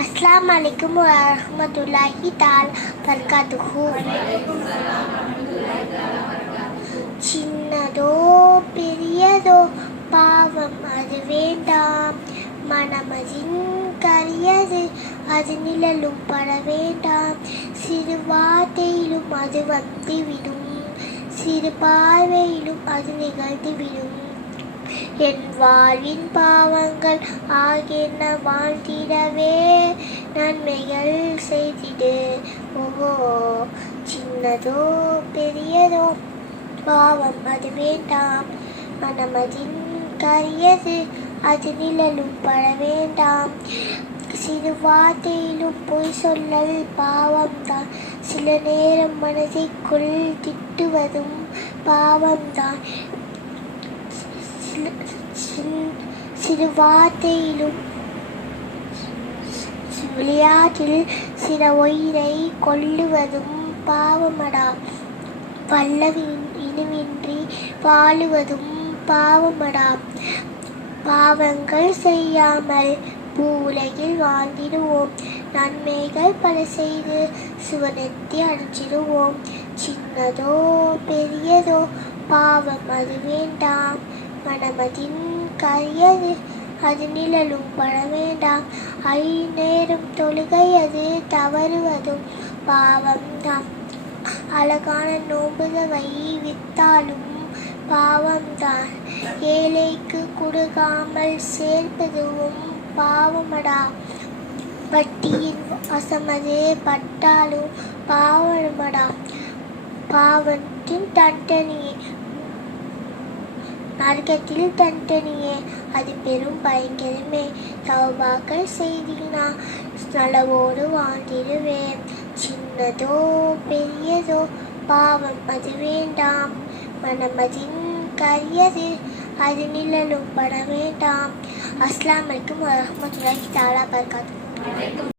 அஸ்லாம் அலைக்கும் வரஹ்மத்துல்லாஹி தால் பர்காதுஹு சின்னதோ பெரியதோ பாவம் அது வேண்டாம் மனமதின் கரியது அது நிழலும் பட வேண்டாம் சிறு வார்த்தையிலும் அது வந்துவிடும் சிறு பார்வையிலும் அது நிகழ்ந்துவிடும் என் வாழ்வின் பாவங்கள் ஆகியன வாழ்ந்திடவே நன்மைகள் செய்திடு. ஓஹோ சின்னதோ பெரியதோ. பாவம் அது வேண்டாம். மனமதின் கரியது அது நிழலும் பட வேண்டாம். சிறு வார்த்தையிலும் பொய் சொல்லல் பாவம்தான். சில நேரம் மனதைக்குள் திட்டுவதும் பாவம்தான். சில- சின்- சிறு வார்த்தையிலும் விளையாட்டில் சில உயிரை கொல்லுவதும் பாவமடா. பல்லவி இனிவின்றி வாழுவதும் பாவமடா. பாவங்கள் செய்யாமல் பூவுலகில் வாழ்ந்திடுவோம். நன்மைகள் பல செய்து சுவனத்தை அடைஞ்சிடுவோம் சின்னதோ பெரியதோ பாவம் அது வேண்டாம். மனமதின் கரியது அது நிழலும் பட வேண்டாம் ஐ நேரம் தொழுகை அது தவறுவதும் பாவம்தான் அழகான நோம்புதவை வித்தாலும் பாவம்தான். ஏழைக்கு கொடுக்காமல் சேர்ப்பதும் பாவமடா. பட்டியின் வசமது பட்டாலும் பாவமடா. பாவத்தின் தண்டனையே நரகத்தில் தண்டனையே. அது பெரும் பயங்கரமே. தௌபாக்கள் செய்தீங்கன்னா நலவோடு வாழ்ந்திடுவேன். சின்னதோ பெரியதோ பாவம் அது வேண்டாம். மனமதின் கரியது அது நிழலும் பட வேண்டாம். அஸ்லாம் வலைக்கும் வரமத்துல்லாஹி தாலா பர்காத்து